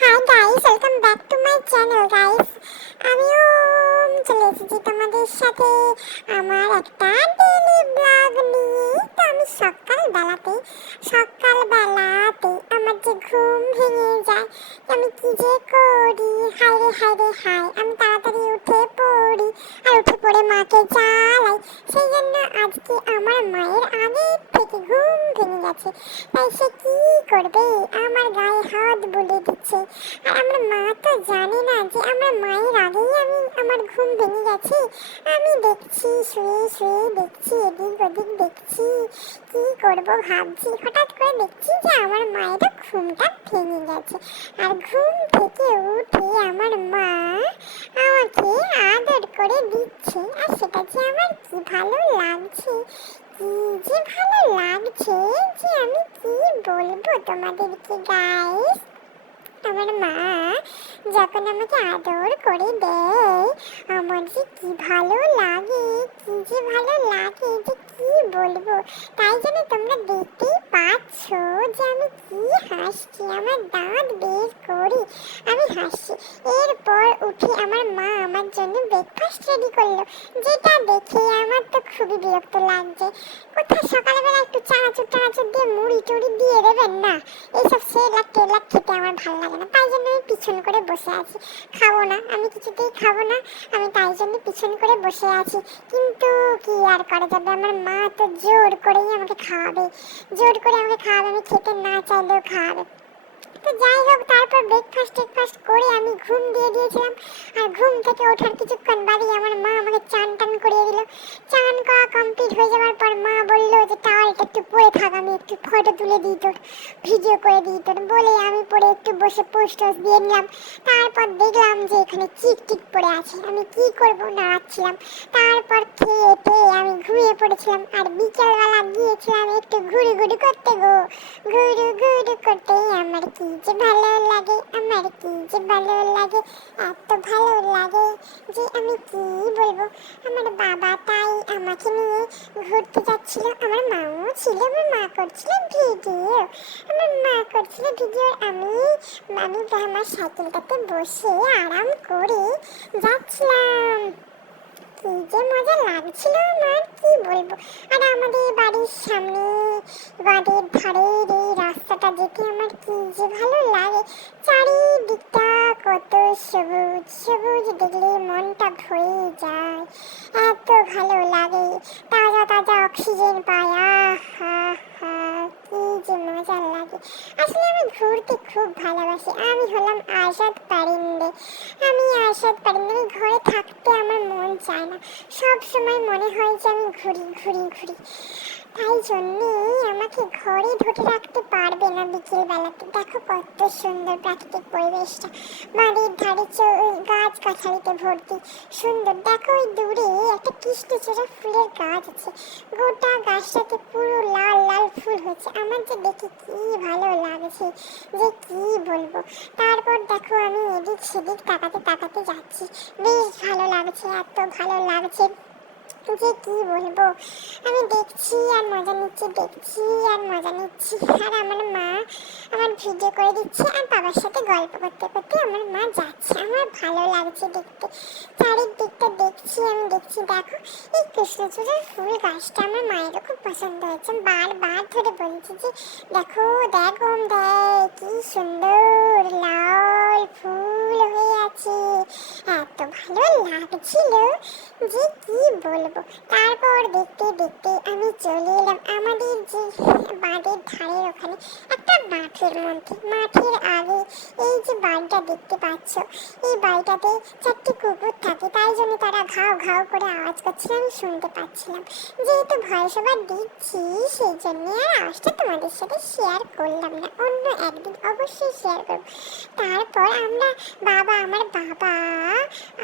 Hi guys welcome back to my channel guys আমিও চলে এসেছি তোমাদের সাথে। আমার একটা ডেলি ব্লগ নিয়ে। তো আমি সকালবেলাতে সকালবেলাতে আমার যে ঘুম ভেঙে যায় আমি কি যে করি? হাই রে হাই রে হাই আমি তাড়াতাড়ি উঠে পড়ি। আর উঠে পড়ে মাকে জ্বালাই। সেই জন্য আজকে আমার মায়ের আগে থেকে ঘুম ভেঙে গেছে। করবে আমার গায়ে হাত বলে দিচ্ছে। আর আমার মা তো জানে না যে আমার মায়ের আগেই আমি আমার ঘুম ভেঙে গেছে। আমি দেখছি, শুয়ে শুয়ে দেখছি, এদিক ওদিক দেখছি। কি করব ভাবছি, হঠাৎ করে দেখছি যে আমার মায়ের ঘুমটা ভেঙে গেছে। আর ঘুম থেকে উঠে আমার মা আমাকে আদর করে দিচ্ছে। আর সেটা যে আমার কি ভালো লাগছে। কি যে ভালো লাগছে। যে আমি কি বলব তোমাদেরকে গাইস আমার মা যখন আমাকে আদর করে দেয়, আমার যে কি ভালো লাগে, কি যে ভালো লাগে যে কি বলব? তাই জন্য তোমরা দেখতেই পাচ্ছ যে আমি কি হাসছি, আমার দাঁত বের করি আমি হাসছি। এরপর উঠে আমার মা আমার জন্য ব্রেকফাস্ট রেডি করল, যেটা দেখে আমার তো খুবই বিরক্ত লাগছে। কোথায় সকালবেলা একটু চানাচুর টানাচুর দিয়ে মুড়ি টুড়ি দিয়ে দেবেন না? এইসব সেলাক টেলাক খেতে আমার ভালো লাগে না। তাই জন্য আমি পিছন করে বসে আছি। খাব না, আমি কিছুতেই খাব না। আমি তাই জন্য পিছন করে বসে আছি। কিন্তু কি আর করা যাবে? আমার মা তো জোর করেই আমাকে খাওয়াবে। জোর করে আমাকে খাওয়াবে, আমি খেতে না চাইলেও খাওয়াবে। তো যাই হোক, তারপর ব্রেকফাস্ট টেকফাস্ট করে আমি ঘুম দিয়ে দিয়েছিলাম। আর ঘুম থেকে ওঠার কিছুক্ষণ বাদেই আমার মা আমাকে চান টান করিয়ে দিল। চান করা কমপ্লিট হয়ে যাওয়ার পর মা বলল যে টাওয়ালটা একটু পরে থাক, আমি একটু ফটো তুলে দিই তোর ভিডিও করে দিই তোর। বলে পরে একটু বসে পোস্ট দিয়ে নিলাম। তারপর দেখলাম যে এখানে চিক টিক পড়ে আছে। আমি কি করব নাড়াচ্ছিলাম তারপর খেয়ে টেয়ে আমি ঘুমিয়ে পড়েছিলাম। আর বিকেলবেলা গিয়েছিলাম একটু ঘুরু ঘুরু করতে গো। ঘুরু ঘুরু করতেই আমার কি যে ভালো লাগে, আমার কি যে ভালো লাগে, এত ভালো লাগে যে আমি কি বলব? আমার বাবা তাই আমাকে নিয়ে ঘুরতে যাচ্ছিল। আমার মাও ছিল, আমার মা করছিল ভিডিও। আমার মা করছিল ভিডিও। আমি আমি আমার সাইকেলটাতে বসে আরাম করে যাচ্ছিলাম। কি যে মজা লাগছিল আমার, কি বলব? আর আমাদের বাড়ির সামনে, বাড়ির ধারের এই রাস্তাটা যেতে আমার কি যে ভালো লাগে। সবুজ সবুজ দেখলে মনটা ভরে যায়। এত ভালো লাগে, তাজা তাজা অক্সিজেন পায়। আহা, হা, কি যে মজা লাগে। আসলে আমি ঘুরতে খুব ভালোবাসি। আমি হলাম আজাদ পারিন্দে। আমি আজাদ পারিন্দে, আমি ঘরে থাকতে আমার মন চায় না। সব সময় মনে হয় যে আমি ঘুরি ঘুরি ঘুরি। তাই জন্যে আমাকে ঘরে ধরে রাখতে পারবে না বিকেল বেলাতে দেখো কত সুন্দর প্রাকৃতিক পরিবেশটা। বাড়ির ধারে গাছ গাছালিতে ভর্তি। সুন্দর, দেখো ওই দূরে একটা কৃষ্ণচূড়া ফুলের গাছ আছে। গোটা গাছটাতে পুরো লাল লাল ফুল হয়েছে। আমার যে দেখে কি ভালো লাগছে, যে কি বলব। তারপর দেখো আমি এদিক সেদিক তাকাতে তাকাতে যাচ্ছি। বেশ ভালো লাগছে, এত ভালো লাগছে। যে কি বলব? আমি দেখছি আর মজা নিচ্ছি দেখছি আর মজা নিচ্ছি। আর আমার মা আমার ভিডিও করে দিচ্ছে আর বাবার সাথে গল্প করতে করতে আমার মা যাচ্ছে। আমার ভালো লাগছে দেখতে। চারিদিকটা দেখছি, আমি দেখছি, দেখো, এই কৃষ্ণচূড়ার ফুল গাছটা আমার মায়েরও খুব পছন্দ হয়েছে। বারবার ধরে বলছি যে, দেখো, দেখ দেখ কি সুন্দর লাল ফুল হয়ে আছে। এত ভালো লাগছিল যে কি বলব? তারপর দেখতে দেখতে আমি চলে এলাম আমাদের যে বাঁধের ধারের ওখানে। মাঠের মধ্যে, মাঠের আগে এই যে বাড়িটা দেখতে পাচ্ছ, এই বাড়িটাতে চারটি কুকুর থাকে, তাই জন্য তারা ঘাও ঘাও করে আওয়াজ করছিল, আমি শুনতে পাচ্ছিলাম। যেহেতু ভয় সবার দিচ্ছি, সেই জন্য আর আওয়াজটা তোমাদের সাথে শেয়ার করলাম না, অন্য একদিন অবশ্যই শেয়ার করব। তারপর আমরা বাবা, আমার বাবা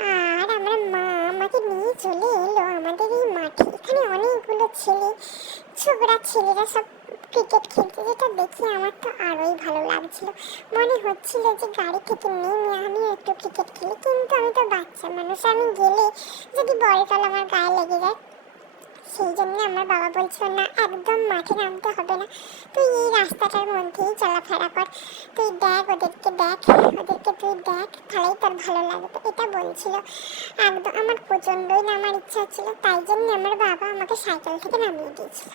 আর আমার মা আমাকে নিয়ে চলে এলো আমাদের এই মাঠে। এখানে অনেকগুলো ছেলে, ছোকরা ছেলেরা সব ক্রিকেট খেলতে যেটা দেখে আমার তো আরোই ভালো লাগছিল। মনে হচ্ছিল যে গাড়ি থেকে নেমে আমি একটু ক্রিকেট খেলি, কিন্তু আমি তো বাচ্চা মানুষ, আমি গেলে যদি বলটা আমার গায়ে লেগে যায়। সেই জন্য আমার বাবা বলছিল, না, একদম মাঠে নামতে হবে না। তুই এই রাস্তাটার মধ্যেই চলাফেরা কর। তুই দেখ ওদেরকে দেখ, ওদেরকে তুই দেখ, তাহলেই তোর ভালো লাগবে। এটা বলছিল। একদম আমার প্রচণ্ডই নামার ইচ্ছা ছিল, তাই জন্য আমার বাবা আমাকে সাইকেল থেকে নামিয়ে দিয়েছিল।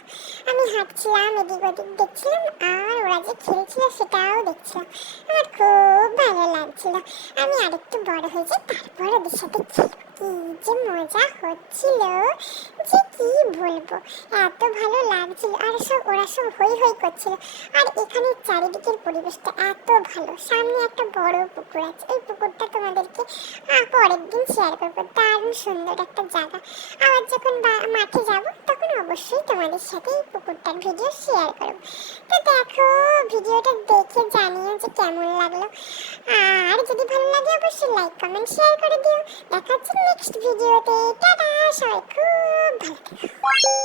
আমি হাঁটছিলাম এদিক ওদিক, দেখছিলাম আর ওরা যে খেলছিল সেটাও দেখছিলাম। আমার খুব ভালো লাগছিল। আমি আরেকটু বড় হয়ে যাই, তারপর ওদের সাথে খেলব। কি যে মজা হচ্ছিল, যে কি বলব? এত ভালো লাগছিল। আর সব, ওরা সব হই হই করছিল। আর এখানে চারিদিকের পরিবেশটা এত ভালো। সামনে একটা বড় পুকুর আছে। এই পুকুরটা তোমাদেরকে পরের দিন শেয়ার করব। দারুণ সুন্দর একটা জায়গা। আবার যখন মাঠে যাব, তখন অবশ্যই তোমাদের সাথে এই পুকুরটার ভিডিও শেয়ার করব। তো দেখো ভিডিওটা দেখে জানিও যে কেমন লাগল। আর যদি ভালো অবশ্যই লাইক কমেন্ট শেয়ার করে দিও। দেখা হচ্ছে নেক্সট ভিডিওতে টাটা, সবাই খুব ভালো থেকো।